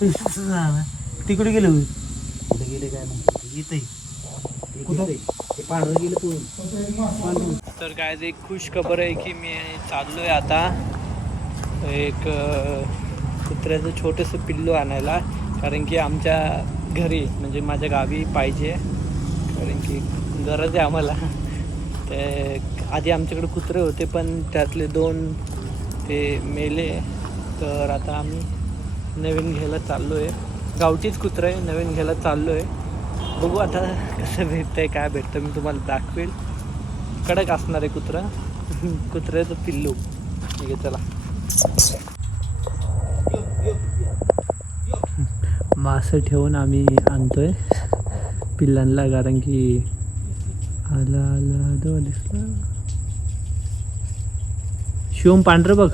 ती कुठे गेलं कुठे गेले काय नाही इथे तर काय एक खुश खबर आहे की मी चाललोय आता एक कुत्र्याचं छोटंसं पिल्लू आणायला. कारण की आमच्या घरी म्हणजे माझ्या गावी पाहिजे. कारण की गरज आहे आम्हाला. ते आधी आमच्याकडे कुत्रे होते पण त्यातले दोन ते मेले. तर आता आम्ही नवीन घ्यायला चाललो आहे गावठीच कुत्रं आहे नवीन घ्यायला चाललो आहे बघू आता कसं भेटतंय काय भेटतं मी तुम्हाला दाखवेल. कडक असणार आहे कुत्रा. कुत्र्याचं पिल्लू. ठीक आहे चला. मासं ठेवून आम्ही आणतोय पिल्लांना कारण की आला आला दिसला शिवम पांढरं बघ.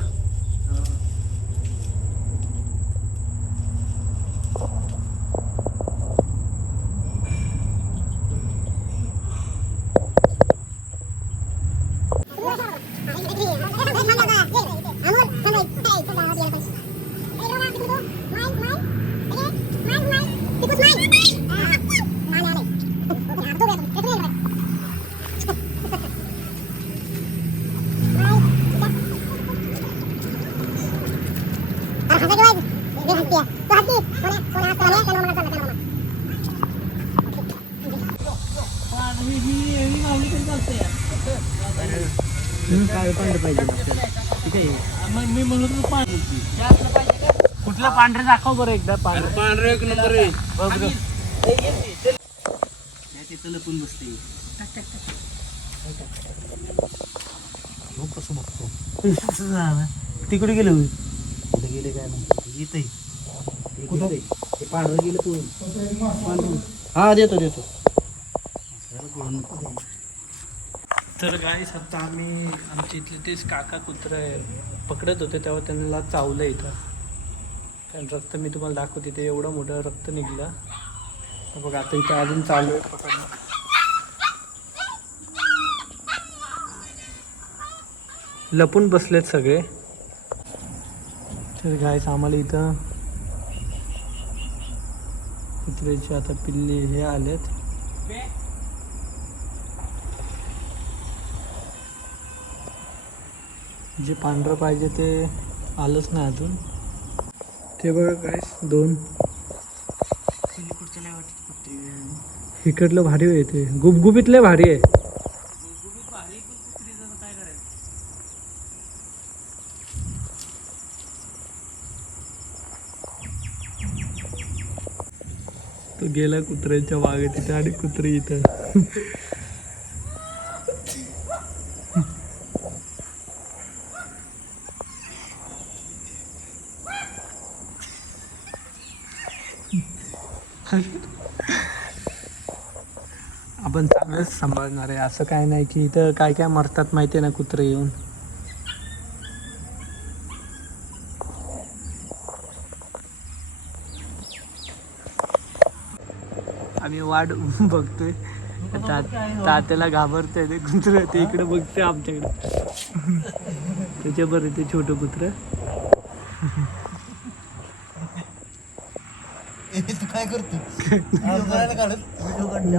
पाहिजे आपल्याला ठीक आहे मी म्हणत कुठलं पांढरे दाखव बरं एकदा पांढरं. पांढरं एक नंबर आहे. बघ बघ. तिथं लपून बसते. कसं बघतो? ती कुठे गेलं कुठे गेले काय नाही इथे कुठं? ते पांढरं गेलं पळून हा देतो देतो. तर गाईस आता आम्ही आमच्या इथले तेच काका कुत्रे पकडत होते तेव्हा त्यांना चावलं इथं. कारण रक्त मी तुम्हाला दाखवते ते एवढं मोठं रक्त निघलं. बघा बघ आता इथं अजून चालू आहे पकडणं. लपून बसलेत सगळे. तर गायस आम्हाला इथं कुत्र्याची आता पिल्ली हे आलेत. जे पांढरं पाहिजे ते आलंच नाही अजून. ते बघा काय दोन. इकडलं भारी आहे ते. गुबगुबीतले भारी आहे. तो गेला कुत्र्याच्या मागे तिथे आणि कुत्री इथं. आपण चांगलंच सांभाळणार आहे. असं काय नाही की इथं काय काय मरतात माहिती आहे ना कुत्रे येऊन. आम्ही वाट बघतोय. तात्याला घाबरतोय ते कुत्र. ते इकडे बघते आमच्याकडे. त्याच्याबरोबर ते छोटं कुत्र. तू काय करतो व्हिडिओ काढत. व्हिडिओ काढले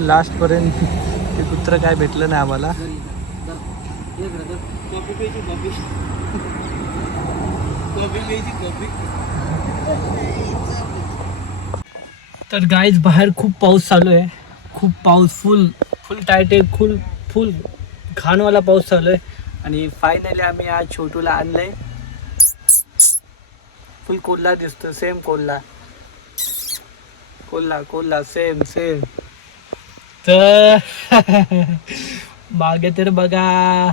लास्टपर्यंत ते कुत्र काय भेटलं नाही आम्हाला. तर गाईज बाहेर खूप पाऊस चालू आहे. खूप पाऊस फुल फुल टाईट आहे फुल फुल घाणवाला पाऊस चालू आहे. आणि फायनली आम्ही आज छोटूला आणलंय. फुल कोल्हा दिसतो सेम कोल्हा. कोल्हा कोल्हा सेम सेम तर मागे तर बघा.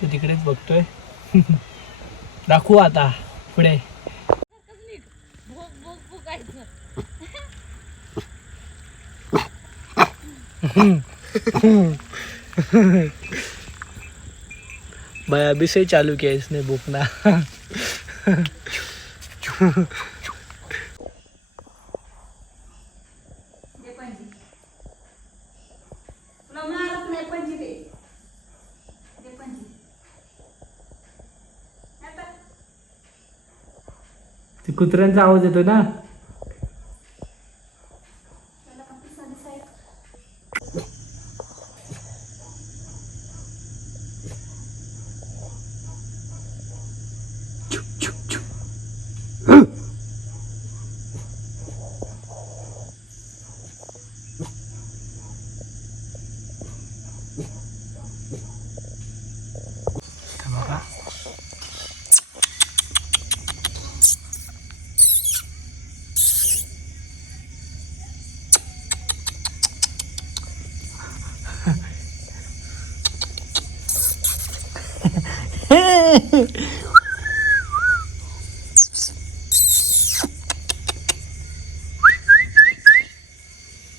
तो तिकडेच बघतोय. दाखवू आता पुढे. भूक भूक भाई अभी से चालू किया इसने भूखना तुला नाही पंजी दे दे पंजी आता ते कुत्र्यांचा आवाज येतो ना?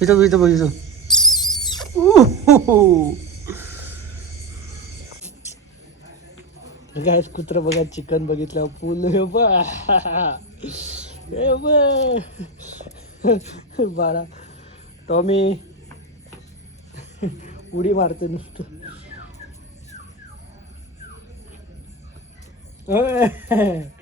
इथं इथं बघ इथं. काय कुत्र बघा चिकन बघितलं फुल. हे बा हे बा. बाळा टॉमी उडी मारते नुसतं. Evet.